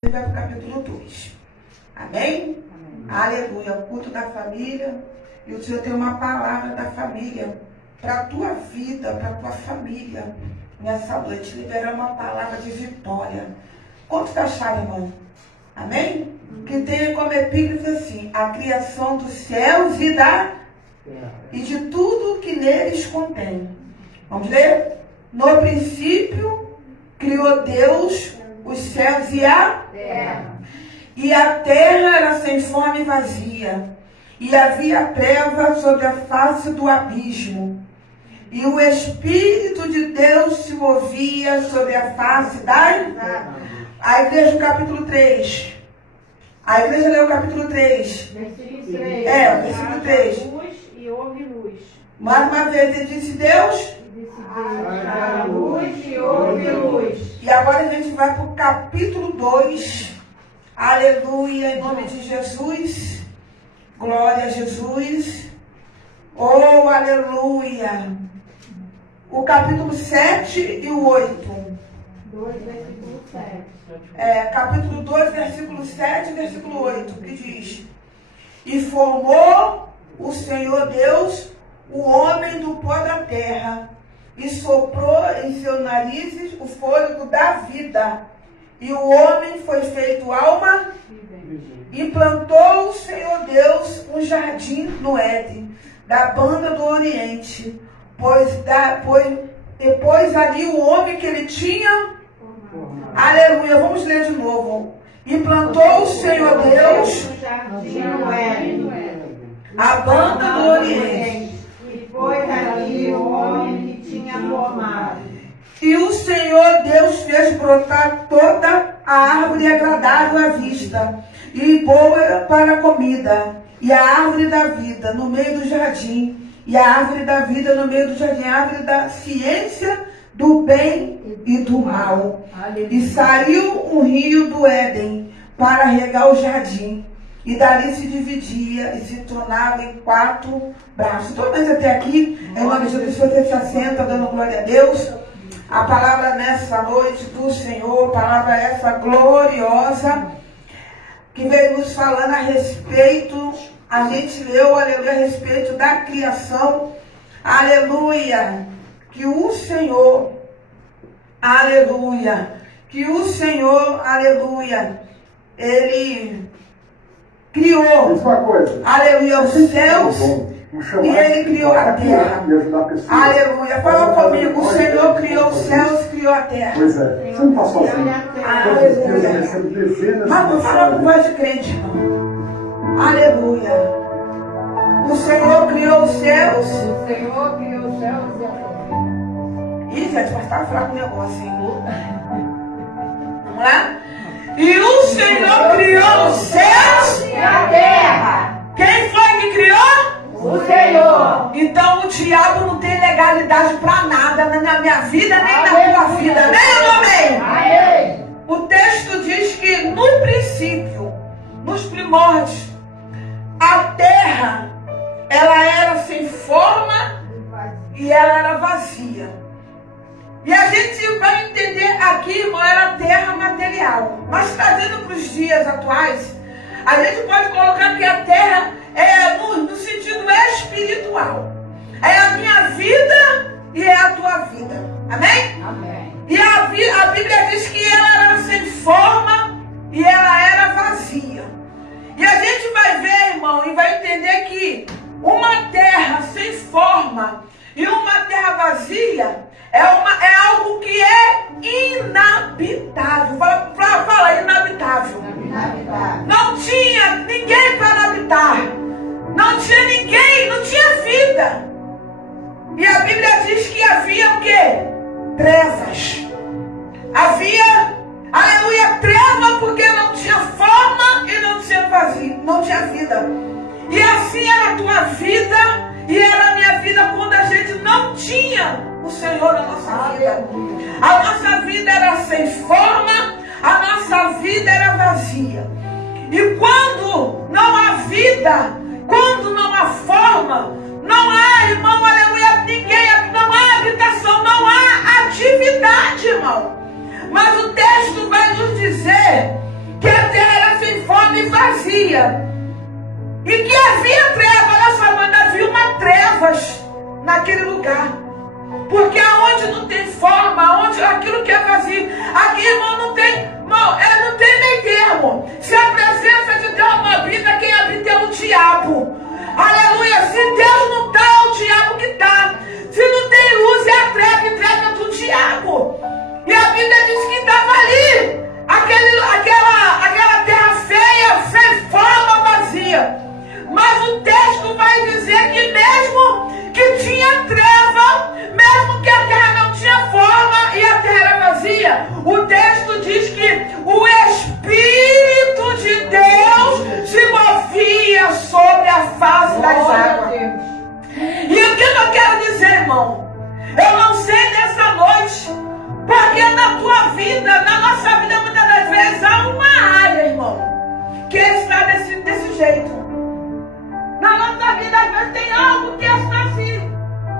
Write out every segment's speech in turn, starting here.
Vai para o capítulo 2. Amém? Aleluia. O culto da família. E o Senhor tem uma palavra da família para a tua vida, para a tua família. Nessa noite, liberar uma palavra de vitória. Quantos acharam, irmão? Amém? Que tenha como epígrafe assim: a criação dos céus e de tudo que neles contém. Vamos ler? No princípio, criou Deus os céus e a terra. E a terra era sem forma e vazia. E havia treva sobre a face do abismo. E o Espírito de Deus se movia sobre a face das... A igreja do capítulo 3. A igreja leu o capítulo 3. Versículo 3. Versículo 3. Luz e houve luz. Mais uma vez, ele disse Deus. Haja luz e houve luz. E agora a gente vai para o capítulo 2. Aleluia, em nome de Jesus. Glória a Jesus. Oh, aleluia. O capítulo 7 e o 8. 2, versículo 7. Capítulo 2, versículo 7 e versículo 8, que diz: E formou o Senhor Deus o homem do pó da terra, e soprou em seus narizes o fôlego da vida. E o homem foi feito alma, e plantou o Senhor Deus um jardim no Éden, da banda do Oriente. Depois ali o homem que ele tinha, aleluia, vamos ler de novo. E plantou o Senhor Deus um jardim no Éden, a banda do Oriente. e pôs ali o homem que tinha formado. E o Senhor Deus fez brotar toda a árvore agradável à vista e boa para a comida, e a árvore da vida no meio do jardim, e a árvore da vida no meio do jardim, a árvore da ciência do bem e do mal. E saiu um rio do Éden para regar o jardim, e dali se dividia e se tornava em 4 braços. Então, mas até aqui, em nome de Jesus, você se assenta dando glória a Deus. A palavra nessa noite do Senhor, palavra essa gloriosa, que veio nos falando a respeito, a gente leu, aleluia, a respeito da criação, aleluia, que o Senhor, aleluia, Ele criou, aleluia, os céus, e Ele criou a terra. Aleluia. Fala comigo. O Senhor criou os céus e criou a terra. Pois é. Você não está sozinho. Aleluia. Vamos falar com voz de crente, irmão. Aleluia. O Senhor criou os céus. O Senhor criou os céus e a terra. Ih, gente, mas estava fraco o negócio, hein? Vamos lá? E o Senhor criou os céus E a terra. Quem foi que criou? O Senhor. Então o diabo não tem legalidade para nada, nem na minha vida, nem na tua vida. Amém ou amém? Amém. O texto diz que no princípio, nos primórdios, a terra, ela era sem forma e ela era vazia. E a gente vai entender aqui, irmão, era terra material. Mas trazendo para os dias atuais, a gente pode colocar que a terra é no sentido espiritual. É a minha vida e é a tua vida. Amém? Amém. E a Bíblia diz que ela era sem forma e ela era vazia. E a gente vai ver, irmão, e vai entender que uma terra sem forma e uma terra vazia é algo que é inabitável. Fala inabitável. Inabitável. Não tinha ninguém para habitar. Não tinha ninguém, não tinha vida. E a Bíblia diz que havia o quê? Trevas. Havia, aleluia, treva, porque não tinha forma e não tinha vazio, não tinha vida. E assim era a tua vida e era a minha vida quando a gente não tinha o Senhor na nossa vida. A nossa vida era sem forma, a nossa vida era vazia. E quando não há vida, quando não há forma, não há, irmão, aleluia, ninguém, não há habitação, não há atividade, irmão. Mas o texto vai nos dizer vazia. E que havia treva, olha só, mas havia uma trevas naquele lugar. Porque aonde não tem forma, aonde aquilo que é vazio, aqui, irmão, não tem meio termo. Se a presença de Deus não habita, quem habita é o diabo. Aleluia, se Deus não está, é o diabo que está. Se não tem luz, é a treva e treva do diabo. E a Bíblia diz que estava ali, aquela terra feia, sem forma, vazia. Mas o texto vai dizer que mesmo que tinha treva, mesmo que a terra não tinha forma e a terra era vazia, o texto diz que o Espírito de Deus se movia sobre a face das águas. E o que eu quero dizer, irmão? Eu não sei nessa noite, porque na tua vida, na nossa vida, muitas das vezes há uma área, irmão, que está desse jeito. Na nossa vida, às vezes, tem algo que está assim.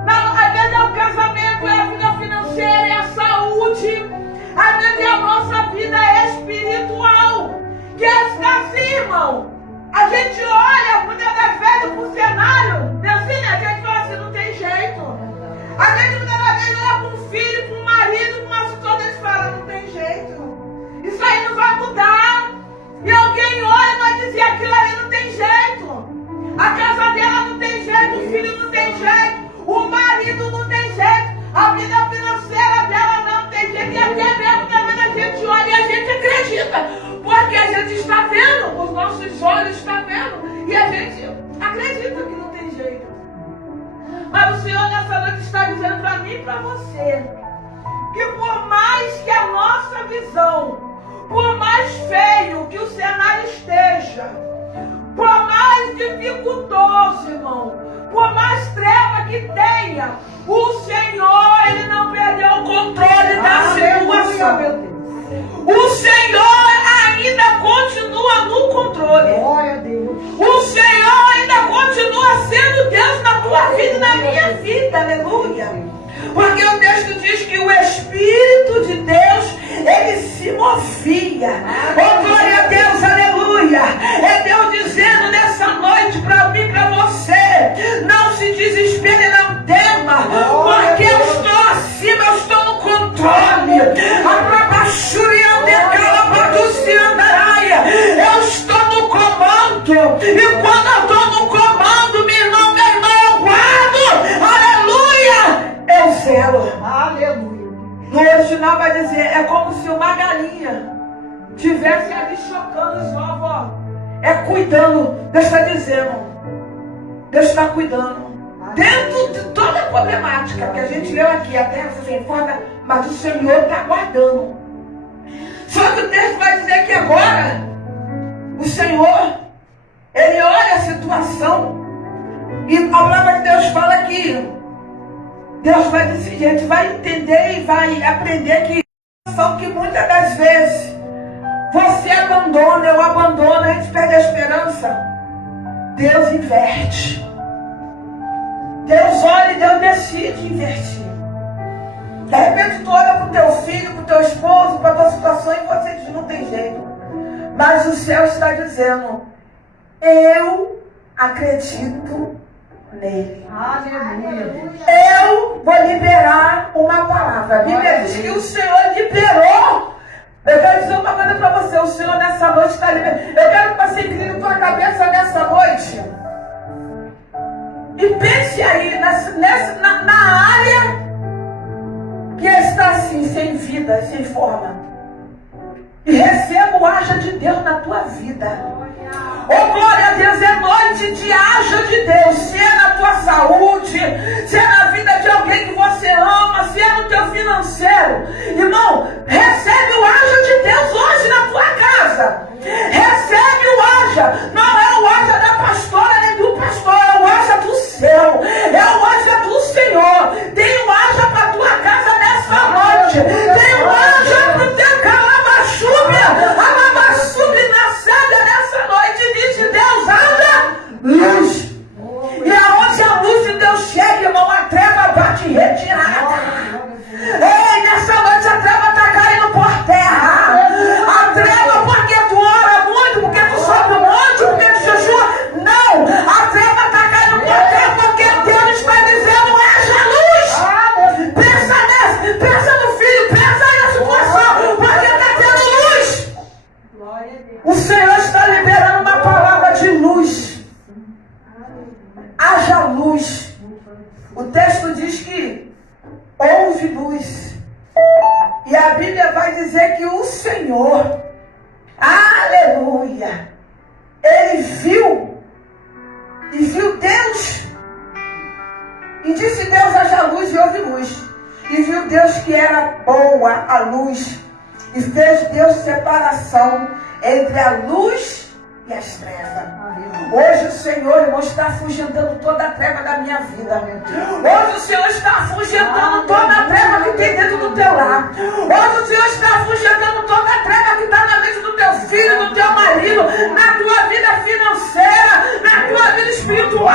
Às vezes é o casamento, é a vida financeira, é a saúde. Às vezes é a nossa vida espiritual, que está assim, irmão. A gente olha, muitas das vezes, para o cenário, assim, a gente fala assim, não tem jeito. A gente, muitas das vezes, olha para um filho, para um marido, para uma situação, a gente fala, não tem jeito. Isso aí não vai mudar. E alguém olha e vai dizer, aquilo ali não tem jeito. A casa dela não tem jeito, o filho não tem jeito, o marido não tem jeito, a vida financeira dela não tem jeito. E até mesmo também a gente olha e a gente acredita, porque a gente está vendo, os nossos olhos estão vendo, e a gente acredita que não tem jeito. Mas o Senhor nessa noite está dizendo para mim e para você, que por mais que a nossa visão, por mais feio que o cenário esteja, por mais dificultoso, irmão, por mais treva que tenha, o Senhor, Ele não perdeu o controle da situação. O Senhor ainda continua no controle. O Senhor ainda continua sendo Deus na tua vida e na minha vida, aleluia. Porque o texto diz que o Espírito de Deus, Ele se movia. Oh, glória a Deus, aleluia. É Deus dizendo nessa noite para mim, para você, não se desespere, não tema, porque eu estou acima, eu estou no controle. Eu estou no comando. E quando eu estou no comando, meu irmão, eu guardo. Aleluia. Eu zelo. Aleluia. No original vai dizer, é como se uma galinha tivesse ali chocando os ovos, ó. É cuidando. Deus está dizendo. Deus está cuidando. Dentro de toda a problemática que a gente leu aqui, a terra se forma, mas o Senhor está guardando. Só que o texto vai dizer que agora o Senhor, Ele olha a situação e a palavra de Deus fala que Deus vai desse jeito, vai entender e vai aprender que muitas das vezes você abandona, eu abandono, a gente perde a esperança. Deus inverte. Deus olha e Deus decide invertir. De repente tu olha para o teu filho, para o teu esposo, para a tua situação e você diz, não tem jeito. Mas o céu está dizendo, eu acredito nele. Aleluia. Eu vou liberar uma palavra. A Bíblia diz que o Senhor liberou. Eu quero dizer uma coisa para você, o Senhor nessa noite está liberando. Eu quero que você incline tua cabeça nessa noite. E pense aí, na área que está assim, sem vida, sem forma. E receba o haja de Deus na tua vida. Oh, glória a Deus, é noite de haja de Deus. Se é na tua saúde, se é na vida de alguém que você ama, se é no teu financeiro. Irmão, recebe o haja de Deus hoje na tua casa. Recebe o haja. Não é o haja da pastora nem do pastor, é o haja do céu. É o haja do Senhor. Tem o haja para a tua casa nessa noite. Tem o haja para o teu calabachúbia. Alabachúbia na sada nessa noite. Diz de Deus, haja luz. E aonde a luz de Deus chega, irmão, a treva bate retirada. Ei, nessa noite a treva está caindo por terra. A treva, porque O Senhor está liberando uma palavra de luz. Haja luz. O texto diz que houve luz. E a Bíblia vai dizer que o Senhor, aleluia, ele viu, e viu Deus, e disse Deus: haja luz, e houve luz. E viu Deus que era boa a luz, e fez Deus separação entre a luz e as trevas. Hoje o Senhor, irmão, está afugentando toda a treva da minha vida. Hoje o Senhor está afugentando toda a treva que tem dentro do teu lar. Hoje o Senhor está afugentando toda a treva que está na mente do teu filho, do teu marido, na tua vida financeira, na tua vida espiritual,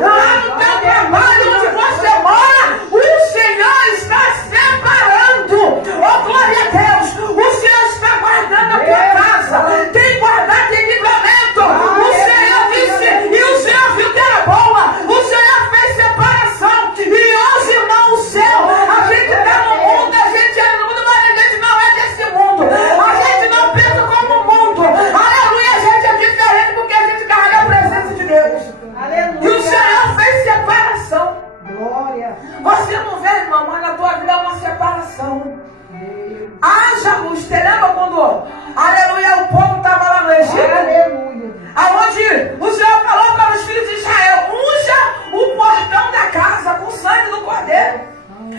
lá no teu trabalho, onde você mora. O Senhor está separando. Oh, glória a Deus. O Senhor está guardando a tua casa. Tem guardado em livramento. O Senhor disse, e o Senhor viu que era boa. O Senhor fez separação. E hoje, irmão, o céu, a gente está no mundo, a gente é no mundo, mas a gente não é desse mundo. A gente não pensa como o mundo. Aleluia, a gente é diferente porque a gente carrega a presença de Deus. Aleluia. E o Senhor fez separação. Glória. Você não vê, irmão, mas na tua vida é uma separação. Haja luz. Você lembra quando, aleluia, o povo estava lá no Egito? Aleluia. Aonde o Senhor falou para os filhos de Israel: unja o portão da casa com o sangue do cordeiro.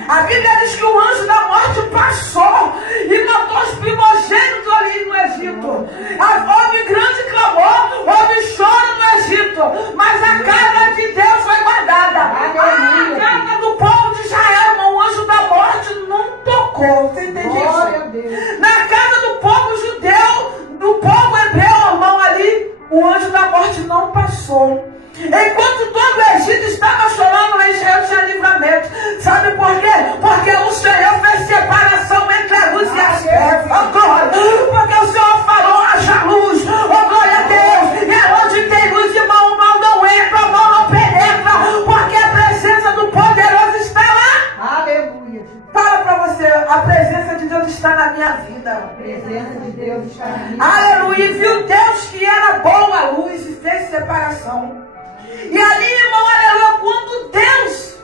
A Bíblia diz que o anjo da morte passou e matou os primogênitos ali no Egito. Houve grande clamor, houve choro no Egito, mas a casa de Deus foi guardada. A casa do povo de Israel, irmão, o anjo da morte não tocou. Você entende isso? Na casa do povo judeu, do povo hebreu, irmão, ali, o anjo da morte não passou. Enquanto todo o Egito estava chorando, lá Israel tinha livramento. Sabe por quê? Porque o Senhor fez separação entre a luz e as trevas. Porque o Senhor falou: haja luz. Oh, glória a Deus. E onde tem luz, irmão, o mal não entra, o mal não penetra. Porque a presença do poderoso está lá. Aleluia. Fala para você: a presença de Deus está na minha vida. A presença de Deus está na minha vida. Aleluia. E viu Deus que era boa a luz e fez separação. E ali, irmão, aleluia, quando Deus,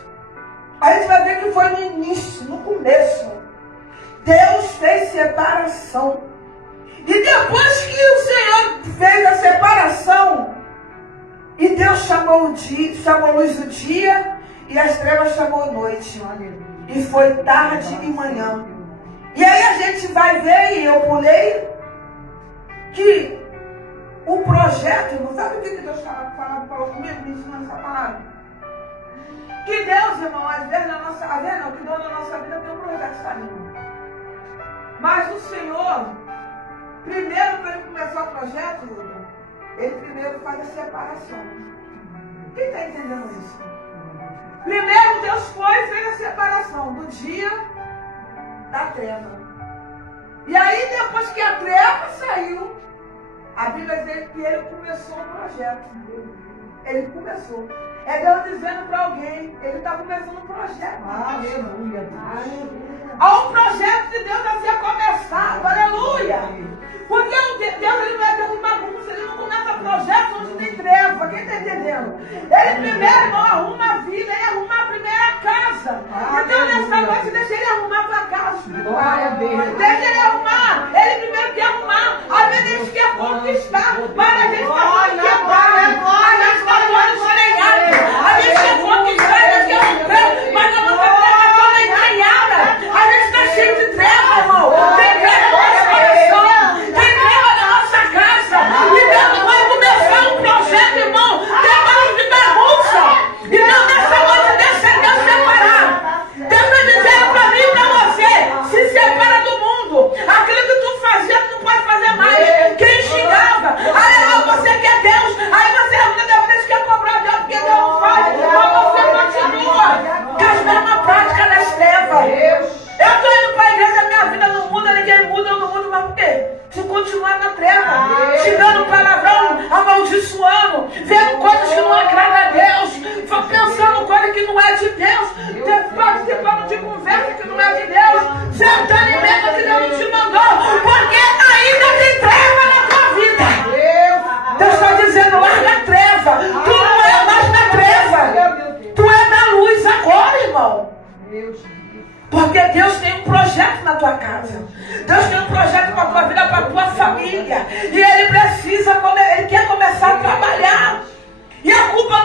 a gente vai ver que foi no início, no começo, Deus fez separação. E depois que o Senhor fez a separação, e Deus chamou o dia, chamou a luz do dia, e as trevas chamou a noite. E foi tarde e manhã. E aí a gente vai ver, e eu pulei, que o projeto, não sabe o que Deus falou comigo, me ensinou essa palavra? Que Deus, irmão, às vezes na nossa vida, que Deus na nossa vida tem um projeto saindo. Mas o Senhor, primeiro para ele começar o projeto, ele primeiro faz a separação. Quem está entendendo isso? Primeiro Deus foi e fez a separação do dia da treva. E aí depois que a treva saiu, a Bíblia diz que ele começou o projeto. Ele começou. É Deus dizendo para alguém: ele está começando um projeto. Aleluia. Há um projeto de Deus a ser começado. Aleluia. Porque Deus ele não é Deus de bagunça. Ele não começa projetos onde tem treva. Quem está entendendo? Ele primeiro não arruma a vida. Ele arruma a primeira casa. Então nessa noite deixa ele arrumar a tua casa espiritual. Deixa ele arrumar. Ele primeiro quer arrumar. Às vezes a gente quer conquistar. Mas a gente está todo quebrado. A gente está todo esfregado. A gente quer conquistar. A gente quer romper. Mas a nossa treva está toda entranhada. A gente está cheio de treva, irmão. Tem treva no nosso coração. Tem treva na nossa casa. E Deus vai começar um projeto, irmão. Treva de bagunça. Então nessa noite deixa Deus separar. Deus está dizendo para mim e para você: se separa do mundo. Aquilo que tu fazia, tu não pode fazer mais. Quem xingava? Aleluia, você quer Deus. Aí você muitas vezes quer cobrar Deus porque Deus não faz. Mas você continua com as mesmas práticas das trevas. Eu estou indo para a igreja, minha vida não muda, ninguém muda, eu não mudo, mas por quê? Se continuar na treva, xingando palavrão, amaldiçoando, vendo coisas que não agradam a Deus, pensando coisas que não é de Deus, participando de conversa que não é de Deus, sentando em mesa que Deus não te mandou, porque ainda tem treva na casa. Deus tem um projeto para a tua vida, para a tua família. E Ele precisa, Ele quer começar a trabalhar. E a culpa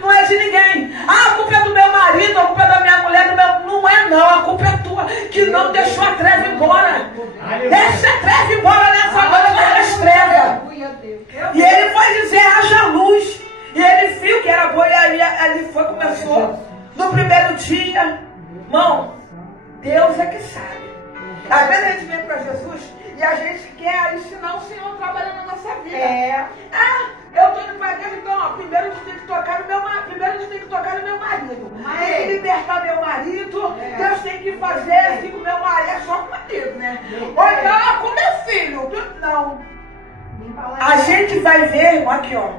não é de ninguém. Ah, a culpa é do meu marido, a culpa é da minha mulher, não é não. A culpa é tua, que não deixou a treva embora. Deixa a treva embora nessa hora das trevas. E Ele foi dizer, haja luz. E Ele viu que era bom e aí ali começou. No primeiro dia, irmão, Deus é que sabe. Às vezes a gente vem para Jesus e a gente quer ensinar o Senhor trabalhando na nossa vida. Eu estou indo para Deus, então, ó, primeiro a gente tem que tocar no meu marido. Tem que libertar meu marido. Deus tem que fazer assim com o meu marido. É só com o marido, né? Ou então, com meu filho. Não. A gente vai ver, irmão, aqui, ó.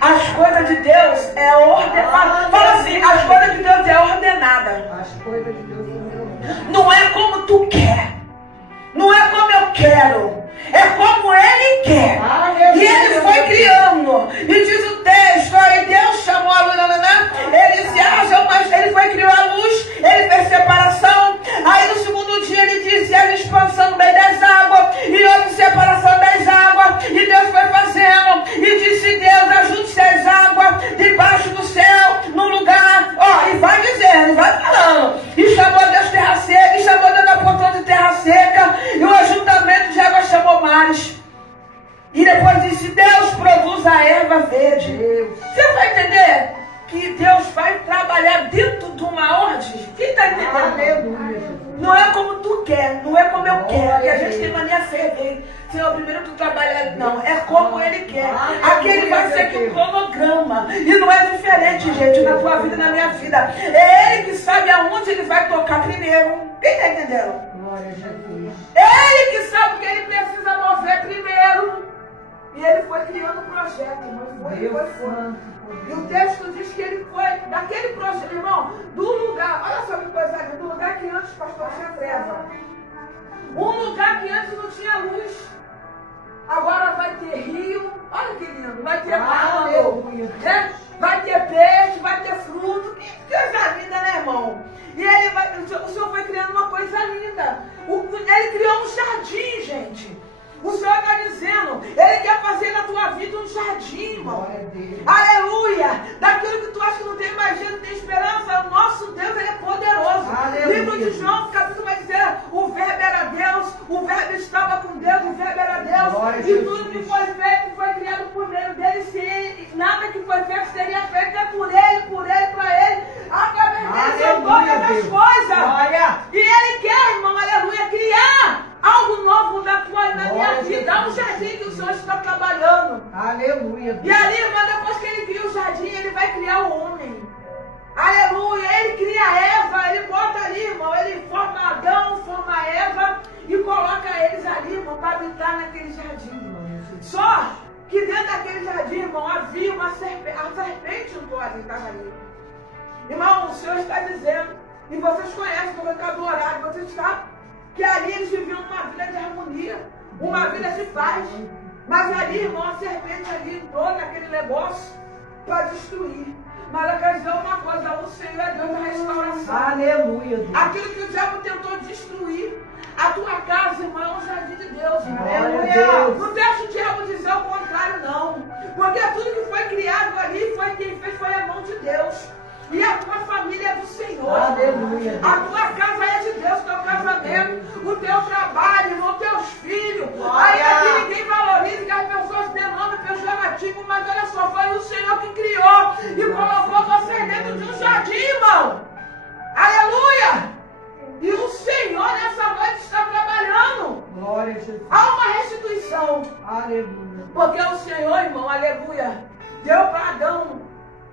As coisas de Deus é ordenada. Fala assim, as coisas de Deus é ordenada. As coisas de Deus são ordenadas. Não é como tu quer. Não é como eu quero. É como Ele quer. E Ele foi criando. E diz o texto, aí Deus chamou a luz, Ele se acha, mas Ele foi criou a luz, Ele fez separação. Aí no segundo dia Ele disse, a expansão no meio das águas, e houve separação das águas, e Deus foi fazendo, e disse Deus, ajunte-se as águas debaixo do céu, num lugar, ó, e vai dizendo, vai falando, e chamou Deus terra seca, e chamou Deus da portão de terra seca, e o ajuntamento de água chamou mares. E depois disse, Deus produz a erva verde. Você vai entender que Deus vai trabalhar dentro de uma ordem? Quem está entendendo? Não é como tu quer, não é como eu quero. E a gente tem mania feia. Senhor, primeiro tu trabalha. Não, é como Ele quer. Aquele vai ser aqui um cronograma. E não é diferente, gente, na tua vida e na minha vida. É Ele que sabe aonde Ele vai tocar primeiro. Quem está entendendo? Ele que sabe o que Ele precisa mover primeiro. E Ele foi criando o projeto, foi. E o texto diz que Ele foi daquele projeto, irmão, do lugar, olha só que coisa ali, do lugar que antes, pastor, tinha treva. Um lugar que antes não tinha luz. Agora vai ter rio, olha que lindo, vai ter mar, né? Vai ter peixe, vai ter fruto. Que coisa linda, né, irmão? E o Senhor foi criando uma coisa linda. Ele criou um jardim, gente. O Senhor está dizendo, Ele quer fazer na tua vida um jardim, irmão. Aleluia! Daquilo que tu acha que não tem mais jeito, não tem esperança, o nosso Deus, Ele é poderoso. Aleluia. Livro de João, capítulo vai dizer, o verbo era Deus, o verbo estava com Deus, o verbo era Deus. Glória e tudo que foi feito, foi criado por meio dele. Se nada que foi feito seria feito, é por Ele, para Ele. Através dele são todas as coisas. Glória. E Ele quer, irmão, aleluia, criar algo novo na tua e na minha vida. Há um jardim que o Senhor está trabalhando. Aleluia. E ali, irmão, depois que Ele cria o jardim, Ele vai criar o homem. Aleluia. Ele cria Eva, Ele bota ali, irmão. Ele forma Adão, forma Eva e coloca eles ali, irmão, para habitar naquele jardim. Só que dentro daquele jardim, irmão, havia uma serpente. A serpente não pode estar ali. Irmão, o Senhor está dizendo, e vocês conhecem, porque eu estou do horário, vocês sabem, que ali eles viviam uma vida de harmonia, uma vida de paz. Mas ali, irmão, a serpente ali entrou naquele negócio para destruir. Mas eu quero dizer uma coisa, o Senhor é Deus da restauração. Aleluia. Deus. Aquilo que o diabo tentou destruir, a tua casa, irmão, é um jardim de Deus. Aleluia. Não deixa o diabo dizer o contrário, não. Porque tudo que foi criado ali, quem fez foi a mão de Deus. E a tua família é do Senhor. Aleluia. A tua casa é de Deus, teu casamento, o teu trabalho, irmão, teus filhos. Aí aqui ninguém valoriza, que as pessoas têm nome pejorativo, mas olha só, foi o Senhor que criou e colocou você dentro de um jardim, irmão. Aleluia. E o Senhor nessa noite está trabalhando. Glória a Jesus. Há uma restituição. Aleluia. Porque o Senhor, irmão, aleluia, deu para Adão,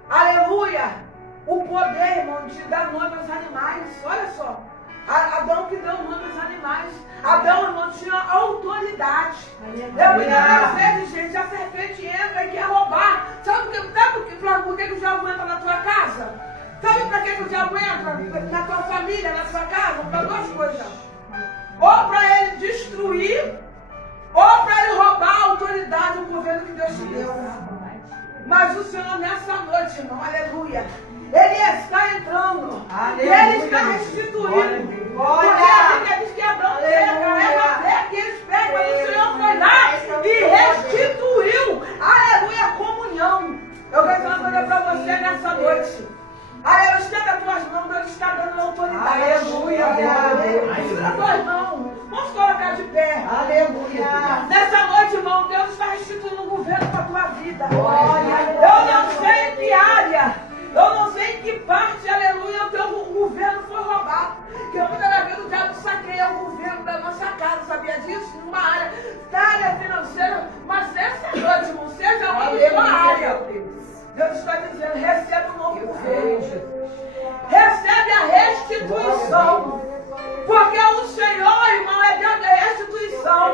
aleluia, o poder, irmão, de dar nome aos animais. Olha só. Adão que deu nome aos animais. Adão, irmão, tinha autoridade. Muitas vezes, gente, a serpente entra e quer roubar. Sabe por que o diabo entra na tua casa? Sabe para que o diabo entra na tua família, na sua casa? Para duas coisas. Ou para ele destruir, ou para ele roubar a autoridade, o governo que Deus te deu. Mas o Senhor nessa noite, irmão, aleluia, Ele está entrando. Aleluia. Ele está restituindo. Porque a Bíblia diz que Abraão pega, Eva pega, e eles pegam, mas o Senhor foi lá e restituiu, aleluia, a comunhão. Eu quero falar uma coisa para você nessa noite. Aleluia, estenda as tuas mãos, Deus está dando autoridade. Aleluia, estenda as tuas mãos. Vamos colocar de pé. Aleluia. Nessa noite, irmão, Deus está restituindo o governo para a tua vida. Eu não sei em que área, eu não sei em que parte, aleluia, o teu governo foi roubado. Que muitas das vezes o diabo saqueia o governo da nossa casa, sabia disso? Numa área, da área financeira. Mas essa noite, irmão, seja onde for a área, Deus está dizendo, recebe um novo governo. Recebe a restituição. Porque o Senhor, irmão, é Deus da restituição.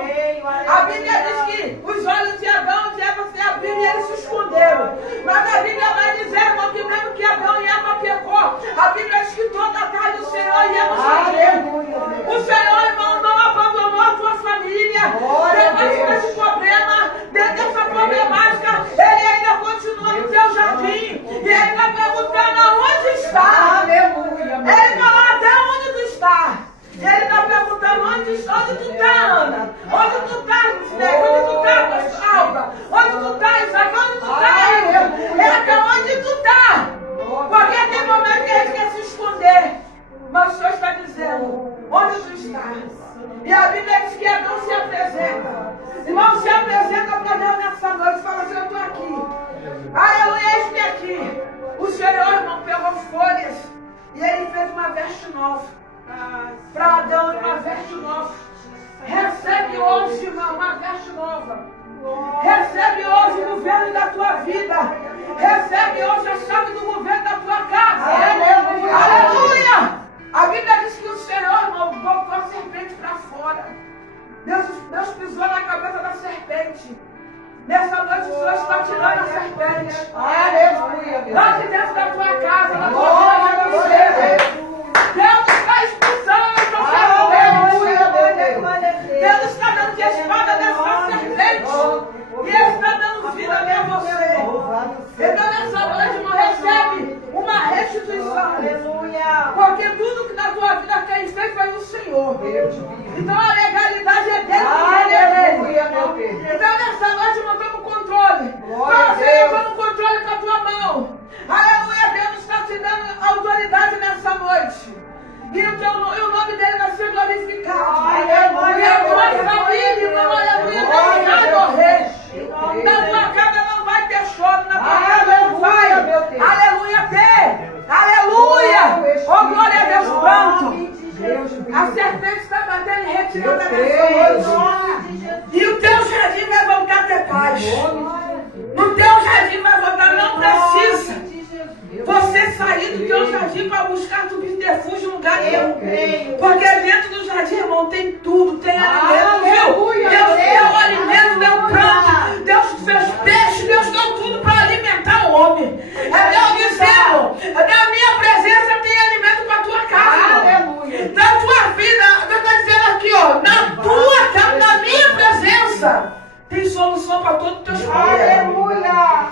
A Bíblia diz que os olhos de Adão e Eva se abriram e eles se esconderam. Mas a Bíblia vai dizer, irmão, que mesmo que Adão e Eva pecou, a Bíblia diz que toda a tarde o Senhor ia nos fazer. O Senhor, irmão, não abandonou a tua família. Depois desse problema, dentro dessa problemática, Ele ainda continua no teu jardim. E Ele vai perguntando aonde está. Ele falou até onde tu está. Ele está perguntando onde tu está, Ana? Onde tu está, Cisneia? Onde tu está, Alba? Onde tu está, Isaac? Onde tu está, é até onde tu está. Porque tem momento que a gente quer se esconder. Mas o Senhor está dizendo, onde tu estás? E a Bíblia diz que Adão se apresenta. Irmão, se apresenta para Deus nessa noite. Fala assim, eu estou aqui. Aleluia, eis-me aqui. O Senhor, irmão, pegou folhas e Ele fez uma veste nova. Para Adão uma veste nova. Recebe hoje, irmão, uma veste nova. Recebe hoje o governo da tua vida. Recebe hoje a chave do governo da tua casa. Aleluia! Aleluia! A Bíblia diz que o Senhor, irmão, botou a serpente para fora. Deus pisou na cabeça da serpente. Nessa noite o Senhor está tirando a serpente. Aleluia! Lá de dentro da tua casa, na tua vida. Deus está expulsando a tua serpente. Deus está dando de espada dessa serpente. E Ele está dando vida a você. Então nessa noite, irmão, recebe uma restituição. Porque tudo que na tua vida quem fez foi o Senhor. Então a legalidade é dele. Então nessa noite, irmão, toma o controle. Fala, Senhor, toma o controle com a tua mão. Aleluia, Deus está te dando autoridade nessa noite. E o nome dele vai ser glorificado. Aleluia. E a tua família, irmão, aleluia, não vai morrer. Na tua casa não vai ter choro, na tua casa não vai. Aleluia, ter. Aleluia. Oh, glória a Deus, pronto. A serpente está batendo e retirando a noite. E o teu jardim vai voltar a ter paz. No teu jardim vai voltar, não precisa você sair do teu jardim para buscar subterfúgio em lugar nenhum. Porque dentro do jardim, irmão, tem tudo, tem alimento, viu? Deus deu alimento, deu pranto, Deus fez peixe, Deus deu tudo para alimentar o homem. É Deus dizendo, na minha presença tem alimento para a tua casa. Na tua vida, Deus está dizendo aqui, ó, na tua casa, na minha presença, tem solução para todos os teus problemas. Aleluia!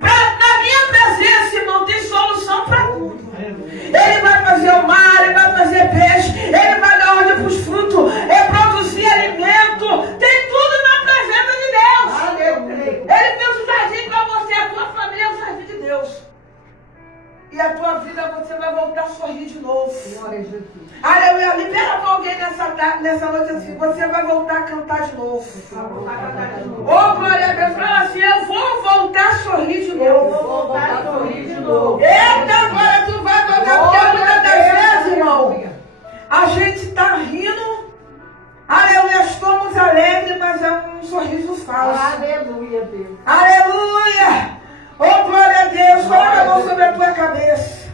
Na minha presença, irmão, tem solução para tudo. Ele vai fazer o mar, Ele vai fazer peixe, Ele vai dar ordem para os frutos, produzir alimento. Tem tudo na presença de Deus. Aleluia! Ele fez um jardim para você, a tua família é o jardim de Deus. E a tua vida você vai voltar a sorrir de novo. Aleluia, libera para alguém nessa noite assim, você vai voltar a cantar de novo. Oh, glória a Deus, fala assim, eu vou voltar a sorrir de novo. Eita, agora tu vai voltar, porque muitas das vezes, irmão, a gente está rindo, aleluia, estamos alegres, mas é um sorriso falso. Aleluia, Deus. Aleluia. Oh, glória a Deus, coloca a mão sobre a tua cabeça.